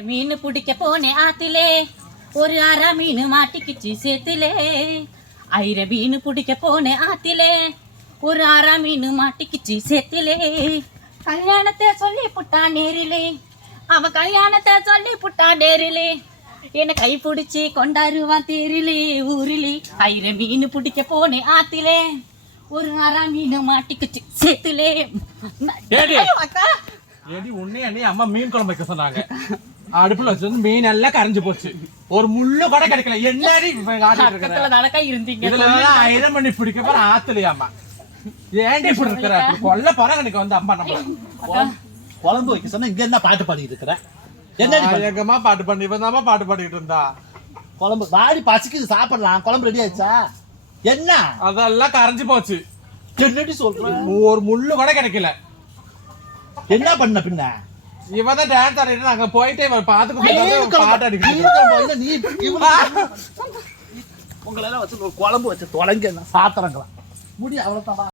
மீன் பிடிக்க போனேன் ஆத்திலே. ஒரு அரை மீன் மாட்டிக்கிச்சு சேத்திலே. ஐர மீன் பிடிக்க போனேன் ஆத்திலே. ஒரு அரை மீன் மாட்டிக்கிச்சு சேத்திலே. கல்யாணத்தை சொல்லி புட்டா நேரிலே. அவ கல்யாணத்தை சொல்லி புட்டா நேரிலே. என்னை கை பிடிச்சி கொண்டாருவான் தேரிலே ஊரிலே. ஐர மீன் பிடிக்க போனேன் ஆத்திலே. ஒரு அரை மீன் மாட்டிக்கிச்சு சேத்திலே? அக்கா. ஏடி உன்னைய நீ அம்மா மீன் குழம்பு வைக்க சொன்னாங்க. அடுப்புல வச்சிருந்து மீன் எல்லாம் கரைஞ்சு போச்சு. ஒரு முள்ளு கூட கிடைக்கல. எல்லாம் ஐரம் பண்ணி பிடிக்க போற ஆத்துலையாம்மா. ஏன்டி இப்படி இருக்கிற? கொல்ல போறாங்க எனக்கு வந்து அம்மா நம்ம. குழம்பு- குழம்பு வைக்க சொன்னா இங்க என்ன பாட்டு பாடிட்டு இருக்கிற என்ன பாட்டு பண்ணி இப்ப பாட்டு பாடிட்டு இருந்தா. குழம்பு வாடி பசிக்குது சாப்பிடலாம். குழம்பு ரெடி ஆயிடுச்சா? என்ன? அதெல்லாம் கரைஞ்சு போச்சு. என்னடி சொல்ற? ஒரு முள்ளு கூட கிடைக்கல. என்ன பண்ண பின்ன? இவன் தான் டான்ஸ் ஆடிட்டு நாங்க போயிட்டு இவன் பாத்துக்கிட்டு பாட்டு வைனா நீ இவனுக்கு- உங்களை எல்லாம் வச்சு குழம்பு வச்சு தொலைங்க சாத்திரங்களா? முடி அவ்வளவுதான்